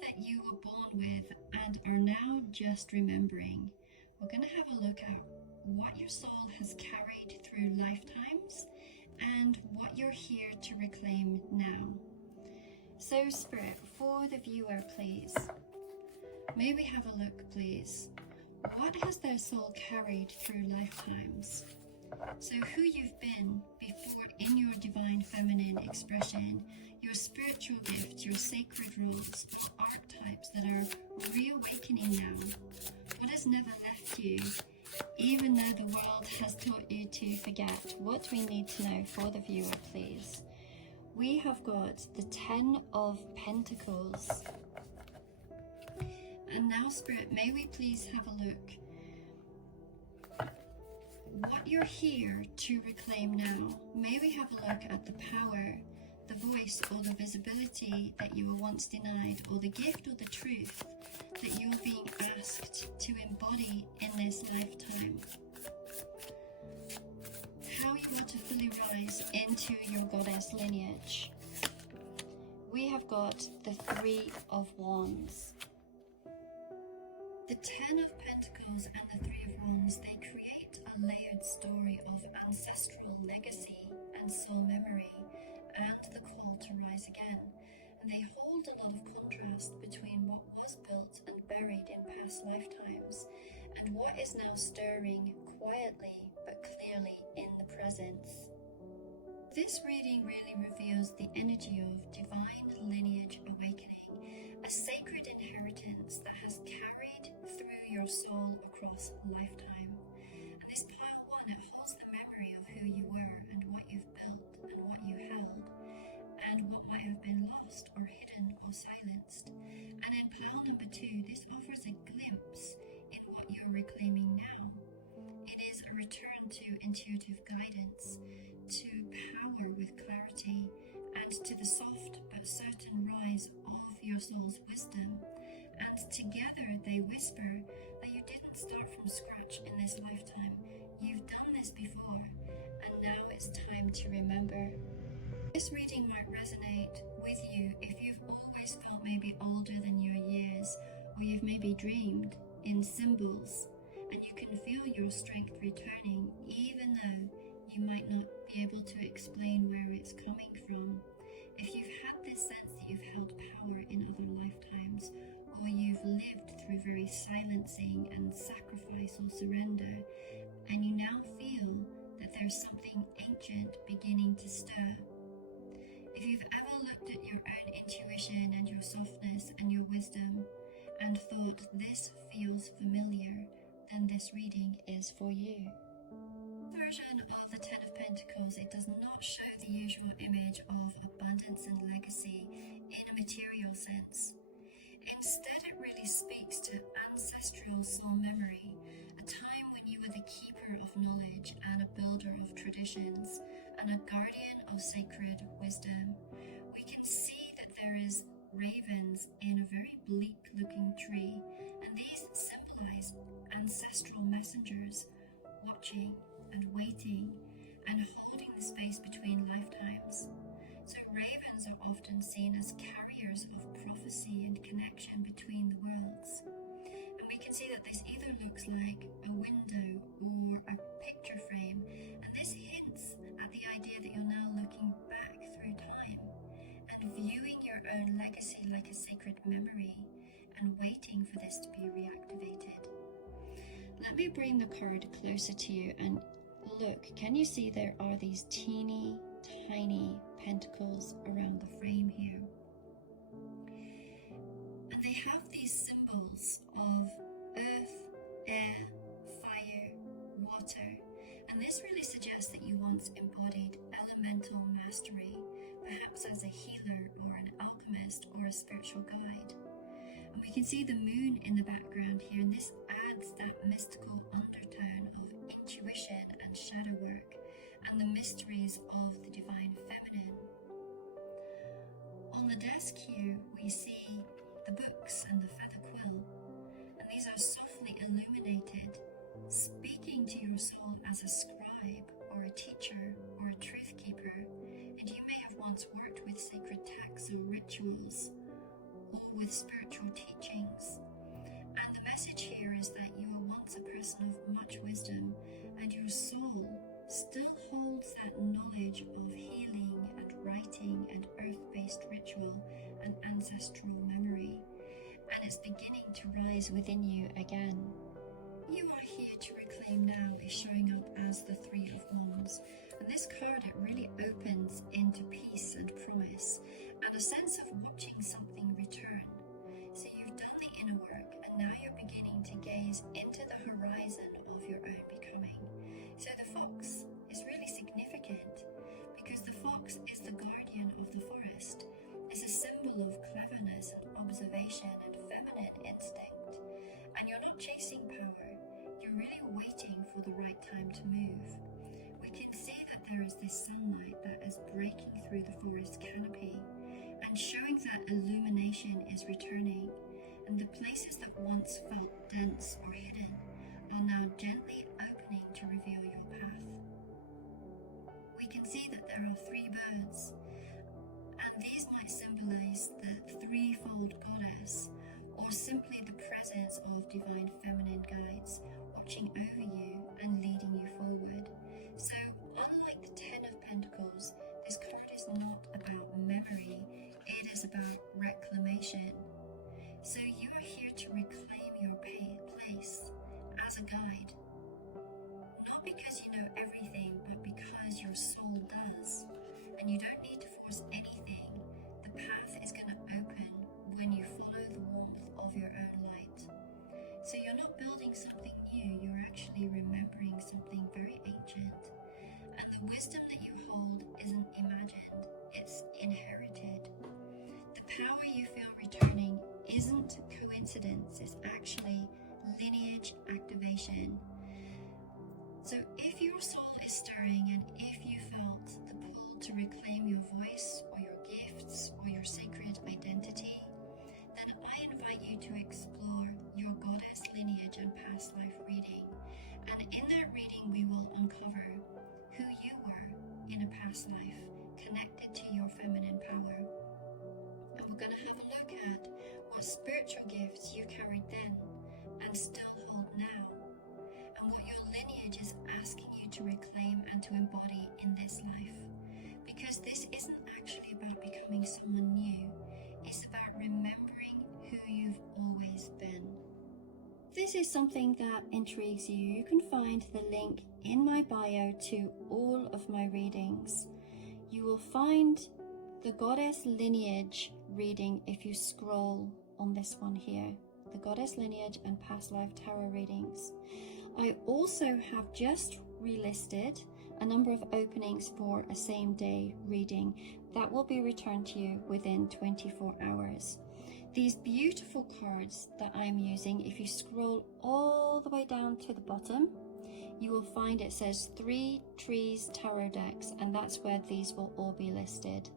that you were born with and are now just remembering, we're going to have a look at what your soul has carried through lifetimes and what you're here to reclaim now. So Spirit, for the viewer please, may we have a look please. What has their soul carried through lifetimes? So who you've been before in your divine feminine expression, your spiritual gift, your sacred roles, or archetypes that are reawakening now. What has never left you, even though the world has taught you to forget. What we need to know for the viewer, please. We have got the 10 of Pentacles. And now, Spirit, may we please have a look. What you're here to reclaim now. May we have a look at the power, the voice, or the visibility that you were once denied, or the gift or the truth that you're being asked to embody in this lifetime. How you are to fully rise into your goddess lineage. We have got the 3 of Wands. The 10 of Pentacles and the 3 of Wands, they create a layered story of ancestral legacy and soul memory and the call to rise again. And they hold a lot of contrast between what was built and buried in past lifetimes and what is now stirring quietly but clearly in the presence. This reading really reveals the energy of divine lineage awakening, a sacred inheritance that has carried through your soul across lifetime. And this pile 1, it holds the memory of who you were and what you've built and what you held and what might have been lost or hidden or silenced. And in pile number 2, this offers a glimpse in what you're reclaiming now. It is a return to intuitive guidance, to power with clarity, and to the soft but certain rise of your soul's wisdom. And together they whisper that you didn't start from scratch in this lifetime. You've done this before, and now it's time to remember. This reading might resonate with you if you've always felt maybe older than your years, or you've maybe dreamed in symbols, and you can feel your strength returning, even though you might not be able to explain where it's coming from. If you've had this sense that you've held power in other lifetimes, or you've lived through very silencing and sacrifice or surrender, and you now feel that there's something ancient beginning to stir. If you've ever looked at your own intuition and your softness and your wisdom and thought this feels familiar, then this reading is for you. Version of the 10 of Pentacles, it does not show the usual image of abundance and legacy in a material sense. Instead, it really speaks to ancestral soul memory, a time when you were the keeper of knowledge and a builder of traditions and a guardian of sacred wisdom. We can see that there is ravens in a very bleak looking tree, and these symbolize ancestral messengers watching and waiting and holding the space between lifetimes. So ravens are often seen as carriers of prophecy and connection between the worlds. And we can see that this either looks like a window or a picture frame, and this hints at the idea that you're now looking back through time and viewing your own legacy like a sacred memory and waiting for this to be reactivated. Let me bring the card closer to you and look, can you see there are these teeny tiny pentacles around the frame here? And they have these symbols of earth, air, fire, water, and this really suggests that you once embodied elemental mastery, perhaps as a healer or an alchemist or a spiritual guide. And we can see the moon in the background here, and this adds that mystical undertone of intuition and shadow work and the mysteries of the divine feminine. On the desk here we see the books and the feather quill, and these are softly illuminated, speaking to your soul as a scribe or a teacher or a truth keeper. And you may have once worked with sacred texts or rituals, or with with spiritual teachings. And the message here is that you were once a person of much wisdom, and your soul still holds that knowledge of healing and writing and earth-based ritual and ancestral memory, and it's beginning to rise within you again. You are here to reclaim now is showing up as the Three of Wands, and this card, it really opens into peace and promise and a sense of watching something return. So you've done the inner work, and now you're beginning to gaze into the horizon of your own becoming. So the fox is really significant because the fox is the guardian of the forest. It's a symbol of cleverness and observation and feminine instinct. And you're not chasing power, you're really waiting for the right time to move. We can see that there is this sunlight that is breaking through the forest canopy and showing that illumination is returning, and the places that once felt dense or hidden are now gently opening to reveal your path. We can see that there are three birds, and these might symbolize the threefold goddess, or simply the presence of divine feminine guides watching over you and leading you forward. So unlike the Ten of Pentacles, this card is not about memory, it is about reclamation. So you are here to reclaim your place as a guide. Not because you know everything, but because your soul does. And you don't need to force anything. The path is going to open when you follow the warmth of your own light. So you're not building something new, you're actually remembering something very ancient. And the wisdom that you hold isn't imagined, it's inherited. The power you feel returning isn't coincidence, it's actually lineage activation. So if your soul is stirring, and if you felt the pull to reclaim your voice or your gifts or your sacred identity, then I invite you to explore your Goddess Lineage and Past Life reading. And in that reading, we will uncover who you were in a past life connected to your feminine power. And we're going to have a look at what spiritual gifts you carried then and still hold now, and what your lineage is asking you to reclaim and to embody in this life. Because this isn't actually about becoming someone new, it's about remembering who you've always been. If this is something that intrigues you, you can find the link in my bio to all of my readings. You will find the Goddess Lineage reading if you scroll on this one here, the Goddess Lineage and Past Life Tarot readings. I also have just relisted a number of openings for a same day reading that will be returned to you within 24 hours. These beautiful cards that I'm using, if you scroll all the way down to the bottom, you will find it says 3 Trees Tarot Decks, and that's where these will all be listed.